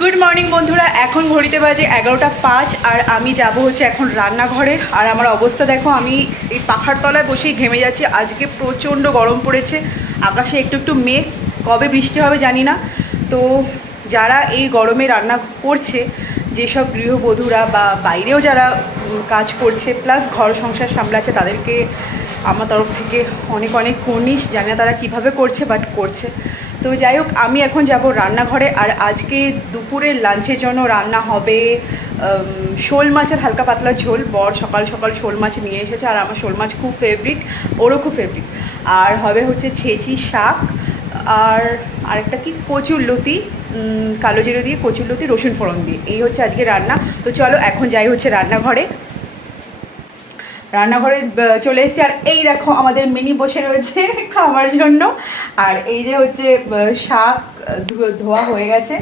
Good morning বন্ধুরা, এখন ঘড়িতে বাজে 11টা 5 আর আমি যাব হচ্ছে এখন রান্নাঘরে। আর আমার অবস্থা দেখো, আমি এই পাখার তলায় বসেই ঘেমে যাচ্ছি। আজকে প্রচণ্ড গরম পড়েছে, আকাশে একটু একটু মেঘ, কবে বৃষ্টি হবে জানি না। তো যারা এই গরমে রান্না করছে, যেসব গৃহবধূরা বা বাইরেও যারা কাজ করছে প্লাস ঘর সংসার সামলাচ্ছে, তাদেরকে আমার তরফ থেকে অনেক অনেক কুর্নিশ। জানি না তারা কীভাবে করছে, বাট করছে। তো যাই হোক, আমি এখন যাব রান্নাঘরে। আর আজকে দুপুরের লাঞ্চের জন্য রান্না হবে শোল মাছের হালকা পাতলা ঝোল। বর সকাল সকাল শোল মাছ নিয়ে এসেছে, আর আমার শোল মাছ খুব ফেভারিট, ওরও খুব ফেভারিট। আর হবে হচ্ছে ছেঁচি শাক, আর আরেকটা কি কচুরলতি, কালো জিরে দিয়ে কচুরলতি রসুন ফোড়ন দিয়ে। এই হচ্ছে আজকে রান্না। তো চলো এখন যাই হচ্ছে রান্নাঘরে। চলে এসেছি, আর এই দেখো আমাদের মিনি বসে রয়েছে খাওয়ার জন্য। আর এই যে হচ্ছে শাক ধোয়া হয়ে গেছে,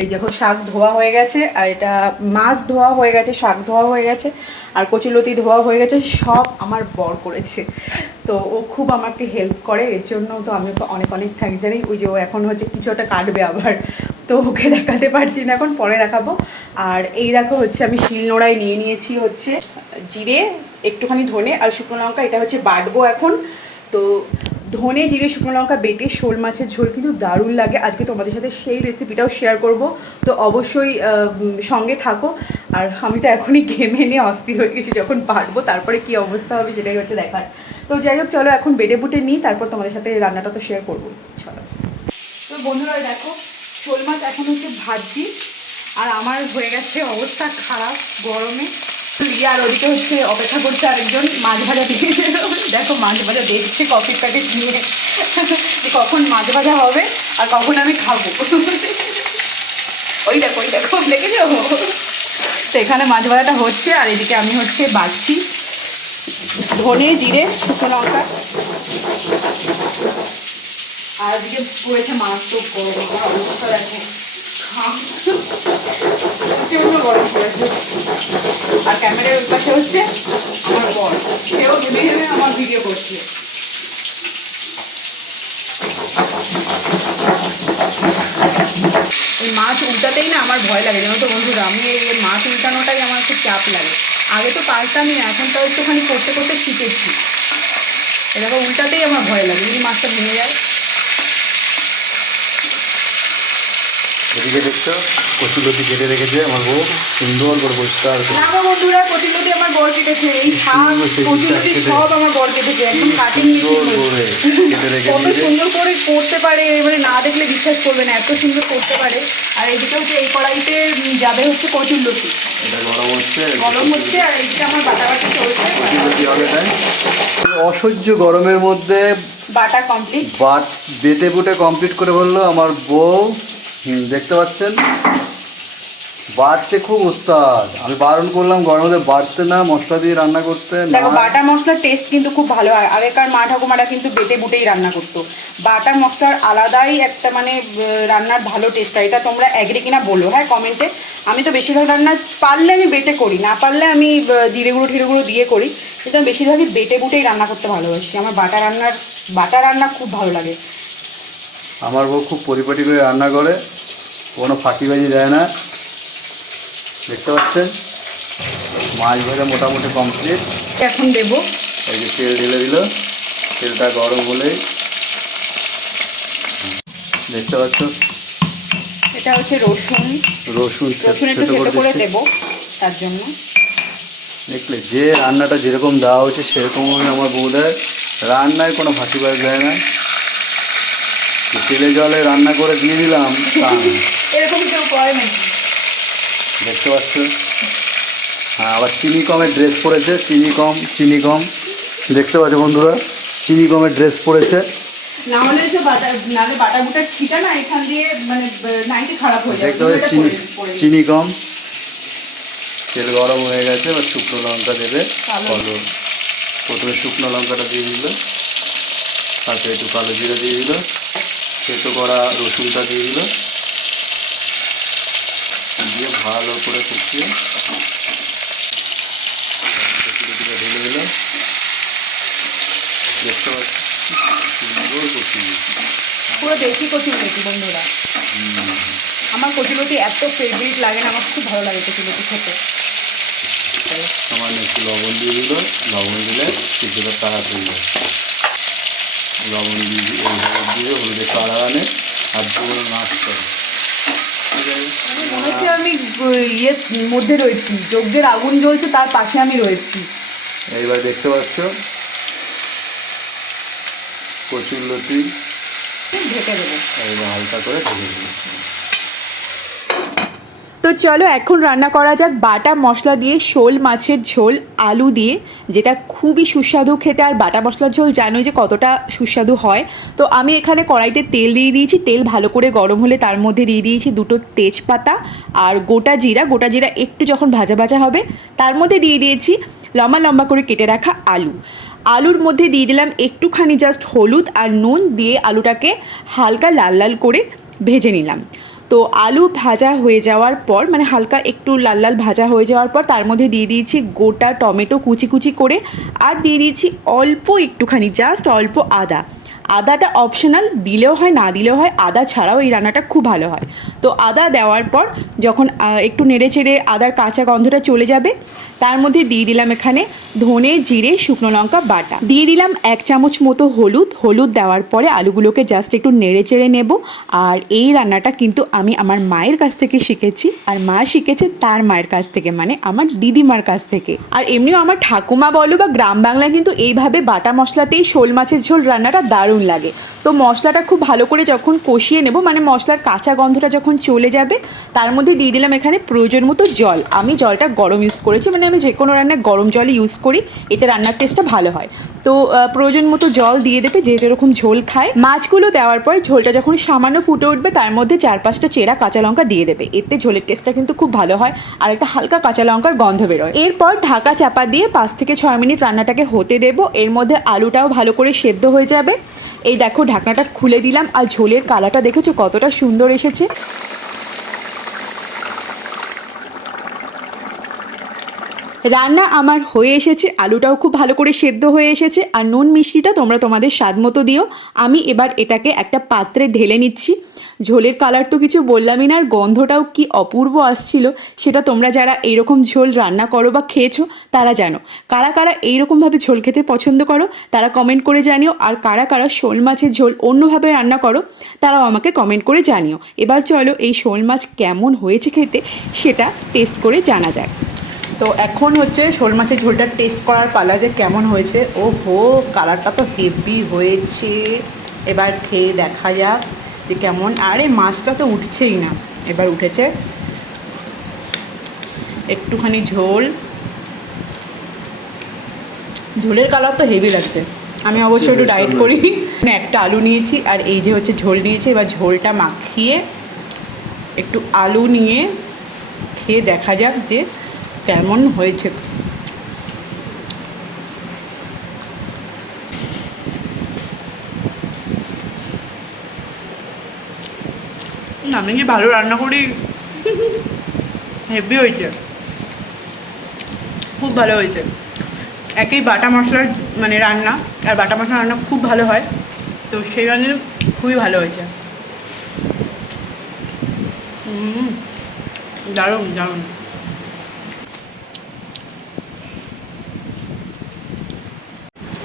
এই দেখো শাক ধোয়া হয়ে গেছে, আর এটা মাছ ধোয়া হয়ে গেছে, শাক ধোয়া হয়ে গেছে, আর কচুলতি ধোয়া হয়ে গেছে। সব আমার বর করেছে, তো ও খুব আমাকে হেল্প করে, এর জন্য তো আমি ওকে অনেক অনেক থ্যাঙ্কস জানি। ওই যে ও এখন হচ্ছে কিছু একটা কাটবে আবার, তো ওকে দেখাতে পারছি না, এখন পরে দেখাবো। আর এই দেখো হচ্ছে আমি শিলনোড়ায় নিয়ে নিয়েছি হচ্ছে জিরে, একটুখানি ধনে আর শুকনো লঙ্কা। এটা হচ্ছে বাটবো এখন। তো ধনে জিরে শুকনো লঙ্কা বেটে শোল মাছের ঝোল কিন্তু দারুণ লাগে। আজকে তোমাদের সাথে সেই রেসিপিটাও শেয়ার করব, তো অবশ্যই সঙ্গে থাকো। আর আমি তো এখনই ঘেমে নিয়ে অস্থির হয়ে গেছি, যখন বাটবো তারপরে কী অবস্থা হবে সেটাই হচ্ছে দেখার। তো যাই হোক, চলো এখন বেটে বুটে নিই, তারপর তোমাদের সাথে রান্নাটা তো শেয়ার করবো। চলো। তো বন্ধুরা দেখো, শোল মাছ এখন হচ্ছে ভাজছি, আর আমার হয়ে গেছে অবস্থা খারাপ গরমে। আর ওদিকে হচ্ছে অপেক্ষা করছে আরেকজন মাছ ভাজা দিয়ে। দেখো মাছ ভাজা দেখছে কফির প্যাকেট নিয়ে, কখন মাছ ভাজা হবে আর কখন আমি খাবো। ওই দেখো দেখেছো? তো এখানে মাছ ভাজাটা হচ্ছে, আর এদিকে আমি হচ্ছে বাড়ছি ধনে জিরে শুকনো লঙ্কা। আর এদিকে পড়েছে মাছ, তো গরম, আমার অবস্থা দেখো প্রচন্ড গরম পড়েছে। আর ক্যামেরার ওই পাশে হচ্ছে আমার বর, সেও ঘেমে ঘেমে আমার ভিডিও করছে। এই মাছ উল্টাতেই না আমার ভয় লাগে, জানো তো বন্ধুরা। আমি এই মাছ উল্টানোটাই আমার খুব চাপ লাগে। আগে তো পারতামই না, এখন তো একটুখানি করতে করতে শিখেছি। এরকম উল্টাতেই আমার ভয় লাগে, যদি মাছটা ভেঙে যায়। এদিকে দেখছো কচুলতি কেটে রেখেছে আমার বউ, সুন্দর করে পরিষ্কার করে। না বন্ধুরা, কচুলতি আমার বর কেটেছে, এই শাক কচুলতি সব আমার বর কেটেছে, একদম কাটিং মেশিন কত সুন্দর করে করতে পারে, এবারে না দেখলে বিশ্বাস করবে না, এত সুন্দর করতে পারে। আর এদিকে হচ্ছে এই কড়াইতে যাবে হচ্ছে কচুলতি, এটা গরম হচ্ছে, আর এইদিকে আমার বাটাবাটি চলছে। অসহ্য গরমের মধ্যে বাটা কমপ্লিট, বেটে বুটে কমপ্লিট করে বললো আমার বউ। দেখতে পাচ্ছেন বাড়তে খুব উস্তাদ। আমি বারণ করলাম গরমের মধ্যে বাড়তে না, মশলা দিয়ে রান্না করতে না। দেখো বাটা মশলার টেস্ট কিন্তু খুব ভালো হয়। আগেকার মা ঠাকুমারা কিন্তু বেটে বুটেই রান্না করতো। বাটা মশলার আলাদাই একটা মানে রান্নার ভালো টেস্ট হয়। এটা তোমরা অ্যাগ্রি কিনা বলো হ্যাঁ কমেন্টে। আমি তো বেশিরভাগ রান্না পারলে আমি বেটে করি, না পারলে আমি জিরে গুঁড়ো ঠিরে গুঁড়ো দিয়ে করি, কিন্তু আমি বেশিরভাগই বেটে বুটেই রান্না করতে ভালোবাসি। আমার বাটা রান্না খুব ভালো লাগে। আমার বউ খুব পরিপাটি করে রান্না করে, কোনো ফাঁকিবাজি দেয় না। দেখতে পাচ্ছেন মাছ ভাজা মোটামুটি কমপ্লিট। এখন দেবো, এই যে তেল ঢেলে দিল, তেলটা গরম হলেই দেখতে পাচ্ছ এটা হচ্ছে রসুন একটু ছেটো করে দেবো তার জন্য। দেখলে যে রান্নাটা যেরকম দেওয়া হচ্ছে সেরকম আমার বউ দেয়, রান্নায় কোনো ফাঁকিবাজ দেয় না। তেলে জলে রান্না করে দিয়ে দিলাম তা না। এরকম কেউ করে নাকি? দেখতে পাচ্ছ। হ্যাঁ, আবার চিনি কমের ড্রেস পরেছে, চিনি কম দেখতে পাচ্ছ বন্ধুরা, চিনি কমের ড্রেস পরেছে। না হলে যে বাটা বুটার ছিটা না এখান দিয়ে মানে নাইটি খারাপ হয়ে যায়। দেখতে পাচ্ছ চিনি কম। তেল গরম হয়ে গেছে, এবার শুকনো লঙ্কা দেবে। প্রথমে শুকনো লঙ্কাটা দিয়ে দিল, তারপরে একটু কালো জিরা দিয়ে দিল, থেতো করা রসুনটা দিয়ে দিল, দিয়ে ভালো করে কুচিয়ে ঢেলে দিল। দেখতে পাচ্ছি সুন্দর কুচিয়ে পুরো দেশি কচুর মেথি বন্ধুরা। আমার কচুলতি এত ফেভারিট লাগে না, আমার খুব ভালো লাগে কচুলতি খেতে। সামান্য একটু লবণ দিয়ে দিল, লবণ দিলে কিছুটা তাড়াতাড়ি যায়। লবণ দিয়ে হলুদের কালার আনে আর পুরো নাচ করে। মনে হচ্ছে আমি ইয়ের মধ্যে রয়েছি, যজ্ঞের আগুন জ্বলছে তার পাশে আমি রয়েছি। এইবার দেখতে পাচ্ছ কচুরলতি ঢেকে দেবো, এইবার হালকা করে ঢেকে দেবো। তো চলো এখন রান্না করা যাক বাটা মশলা দিয়ে শোল মাছের ঝোল আলু দিয়ে, যেটা খুবই সুস্বাদু খেতে। আর বাটা মশলার ঝোল জানোই যে কতটা সুস্বাদু হয়। তো আমি এখানে কড়াইতে তেল দিয়ে দিয়েছি, তেল ভালো করে গরম হলে তার মধ্যে দিয়ে দিয়েছি 2টো তেজপাতা আর গোটা জিরা। গোটা জিরা একটু যখন ভাজা ভাজা হবে তার মধ্যে দিয়ে দিয়েছি লম্বা লম্বা করে কেটে রাখা আলু। আলুর মধ্যে দিয়ে দিলাম একটুখানি জাস্ট হলুদ আর নুন দিয়ে আলুটাকে হালকা লাল লাল করে ভেজে নিলাম। তো আলু ভাজা হয়ে যাওয়ার পর, মানে হালকা একটু লাল লাল ভাজা হয়ে যাওয়ার পর তার মধ্যে দিয়ে দিয়েছি গোটা টমেটো কুচি কুচি করে, আর দিয়ে দিয়েছি অল্প একটুখানি জাস্ট অল্প আদা। আদাটা অপশনাল, দিলেও হয় না দিলেও হয়, আদা ছাড়াও এই রান্নাটা খুব ভালো হয়। তো আদা দেওয়ার পর যখন একটু নেড়ে চেড়ে আদার কাঁচা গন্ধটা চলে যাবে, তার মধ্যে দিয়ে দিলাম এখানে ধনে জিরে শুকনো লঙ্কা বাটা, দিয়ে দিলাম 1 চামচ মতো হলুদ। হলুদ দেওয়ার পরে আলুগুলোকে জাস্ট একটু নেড়ে চেড়ে নেব। আর এই রান্নাটা কিন্তু আমি আমার মায়ের কাছ থেকে শিখেছি, আর মা শিখেছে তার মায়ের কাছ থেকে, মানে আমার দিদিমার কাছ থেকে। আর এমনিও আমার ঠাকুমা বলো বা গ্রাম বাংলায় কিন্তু এইভাবে বাটা মশলাতেই শোল মাছের ঝোল রান্নাটা দারুণ লাগে। তো মশলাটা খুব ভালো করে যখন কষিয়ে নেব, মানে মশলার কাঁচা গন্ধটা যখন চলে যাবে, তার মধ্যে দিয়ে দিলাম এখানে প্রয়োজন মতো জল। আমি জলটা গরম ইউজ করেছি, মানে আমি যে কোনো রান্নায় গরম জলই ইউজ করি, এতে রান্নার টেস্টটা ভালো হয়। তো প্রয়োজন মতো জল দিয়ে দেবে, যে যেরকম ঝোল খায়। মাছগুলো দেওয়ার পর ঝোলটা যখন সামান্য ফুটে উঠবে তার মধ্যে 4-5টা চেরা কাঁচা লঙ্কা দিয়ে দেবে, এতে ঝোলের টেস্টটা কিন্তু খুব ভালো হয় আর একটা হালকা কাঁচা লঙ্কার গন্ধ বেরোয়। এরপর ঢাকা চাপা দিয়ে 5 থেকে 6 মিনিট রান্নাটাকে হতে দেব। এর মধ্যে আলুটাও ভালো করে সেদ্ধ হয়ে যাবে। এই দেখো ঢাকনাটা খুলে দিলাম, আর ঝোলের কালারটা দেখেছো কতটা সুন্দর এসেছে। রান্না আমার হয়ে এসেছে, আলুটাও খুব ভালো করে সেদ্ধ হয়ে এসেছে, আর নুন মিষ্টিটা তোমরা তোমাদের স্বাদ মতো দিও। আমি এবার এটাকে একটা পাত্রে ঢেলে নিচ্ছি। ঝোলের কালার তো কিছু বললামই না, আর গন্ধটাও কি অপূর্ব আসছিল। সেটা তোমরা যারা এইরকম ঝোল রান্না করো বা খেয়েছো তারা জানো। কারা কারা এইরকমভাবে ঝোল খেতে পছন্দ করো তারা কমেন্ট করে জানিও, আর কারা কারা শোল মাছের ঝোল অন্যভাবে রান্না করো তারাও আমাকে কমেন্ট করে জানিও। এবার চলো এই শোল মাছ কেমন হয়েছে খেতে সেটা টেস্ট করে জানা যায়। তো এখন হচ্ছে শোল মাছের ঝোলটা টেস্ট করার পালা, যে কেমন হয়েছে। ও হো, কালারটা তো হেভি হয়েছে। এবার খেয়ে দেখা যাক যে কেমন। আরে মাছটা তো উঠছেই না, এবার উঠেছে। একটুখানি ঝোল, ঝোলের কালার তো হেভি লাগছে। আমি অবশ্যই একটু ডায়েট করি, একটা আলু নিয়েছি আর এই যে হচ্ছে ঝোল নিয়েছি। এবার ঝোলটা মাখিয়ে একটু আলু নিয়ে খেয়ে দেখা যাক যে কেমন হয়েছে। আমি কি ভালো রান্না করি, হেভি হয়েছে, খুব ভালো হয়েছে। একই বাটা মশলার মানে রান্না, আর বাটা মশলা রান্না খুব ভালো হয়, তো সেই জন্য খুবই ভালো হয়েছে। দারুণ দারুণ।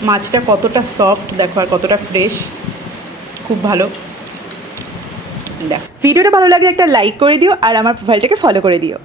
মাছটা কতটা সফট দেখো, আর কতটা ফ্রেশ, খুব ভালো। দেখ, ভিডিওটা ভালো লাগলে একটা লাইক করে দিও আর আমার প্রোফাইলটাকে ফলো করে দিও।